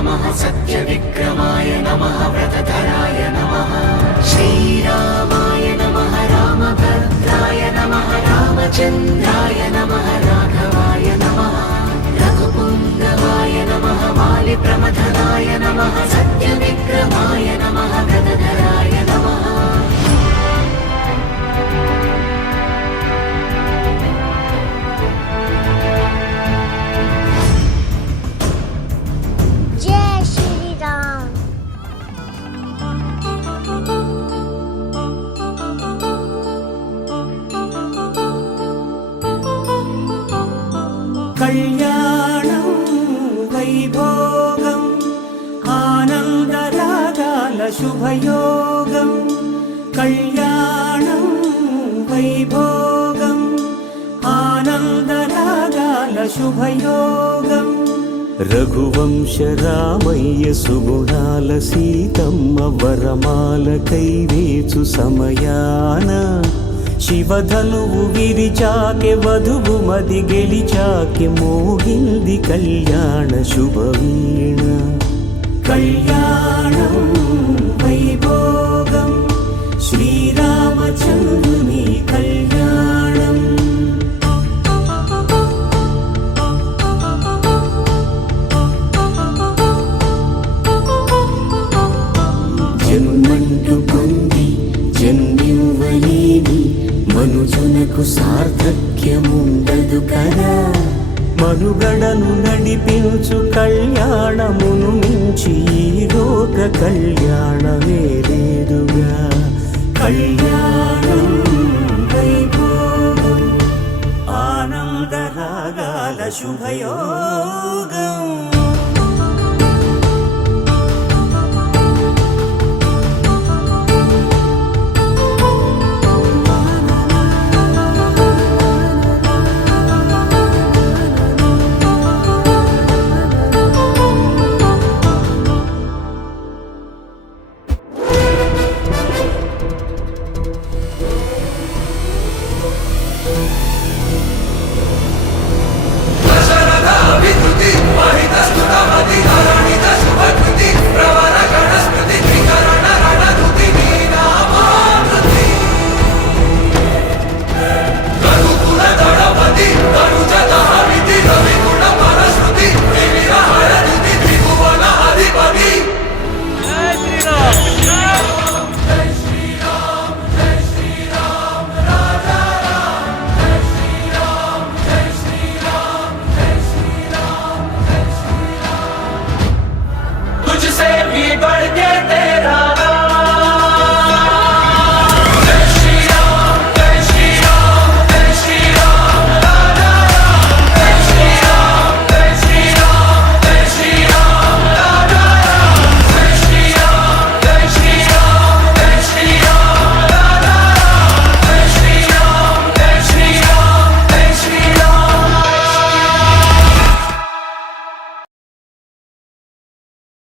नमः सत्यविक्रमाय नमः व्रतधराय नमः श्रीरामाय नमः रामभद्राय नमः रामचन्द्राय नमः राघवाय नमः रघुपुङ्गवाय नमः वालिप्रमथनाय नमः सत्यविक्रमाय नमः व्रतधराय नमः కళ్యాణం వైభోగం ఆనందరాగాల శుభయోగం కళ్యాణం వైభోగం ఆనందరాగాల శుభయోగం రఘువంశ రామయ్య సుగుణాల సీతమ్మ వరమాల కైవేచు సమయాన శివధనువు విరిచాకె వధువు మది గెలిచాకె మోగింది కళ్యాణ శుభవీణ కళ్యాణం వైభోగం శ్రీరామచంద్రుని కళ్యాణం జన్మంటు పొంది జన్మివ్వలేని మనుజునకు సార్థక్యముండదు కదా మనుగడను నడిపించు కళ్యాణమును మించి ఈ లోక కళ్యాణమే లేదుగా కళ్యాణం వైభోగం ఆనందరాగాల శుభయోగం